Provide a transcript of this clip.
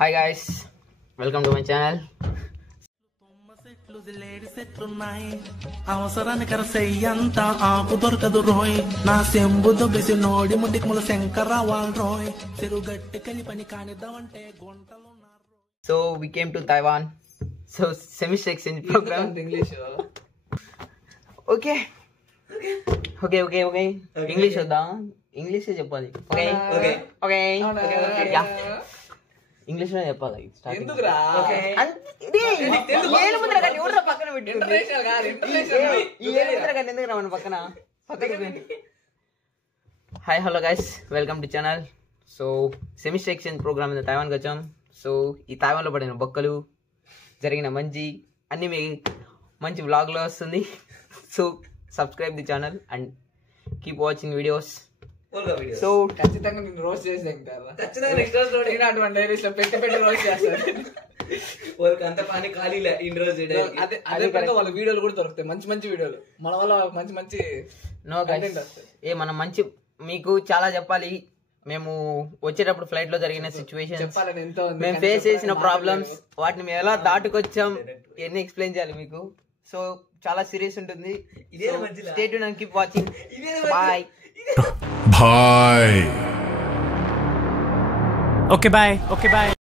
Hi guys, welcome to my channel. అవసరానికి రసయ్యంత ఆకు దొరకదు రోయ్, నా సెంబు దొబ్బేసి నోడి ముండికి ముల శంకర వాళ్ళ రోయ్, చెరుగట్టి కలిపని కానిద్దామంటే గుంటలు. So we came to Taiwan. So semester exchange program. English. Okay. English వద్దా? ఇంగ్లీష్ చెప్పాలి. ఓకే యా, ఇంగ్లీష్ లో చెప్పాలి. ఎందుకురా? ఏలు ముద్ర కానీ ఎవరు పక్కన పెట్టి ఎందుకు మన పక్కన. Hi hello guys, welcome to channel. So semester exchange program మీద తైవాన్కి వచ్చాం. సో ఈ తైవాన్లో పడిన బొక్కలు, జరిగిన మంచి అన్ని మీ మంచి వ్లాగ్లో వస్తుంది. So subscribe the channel and keep watching videos. So ఖచ్చితంగా నేను రోస్ట్ చేసి పెట్టి రోస్ట్ చేస్తాను. అంత పని ఖాళీలే ఇన్ని రోజు. అదే పనిగా వాళ్ళ వీడియోలు కూడా దొరుకుతాయి, మంచి మంచి వీడియోలు మన వల్ల మంచి నో గైస్, మనం మంచి మీకు చాలా చెప్పాలి. మేము వచ్చేటప్పుడు ఫ్లైట్ లో జరిగిన సిచ్యువేషన్, మేము ఫేస్ చేసిన ప్రాబ్లమ్స్, వాటిని మేము ఎలా దాటుకొచ్చాం ఎన్ని ఎక్స్ప్లెయిన్ చేయాలి మీకు. సో చాలా సీరియస్ ఉంటుంది. Stay tune and keep watching. Bye. Bye. Okay bye.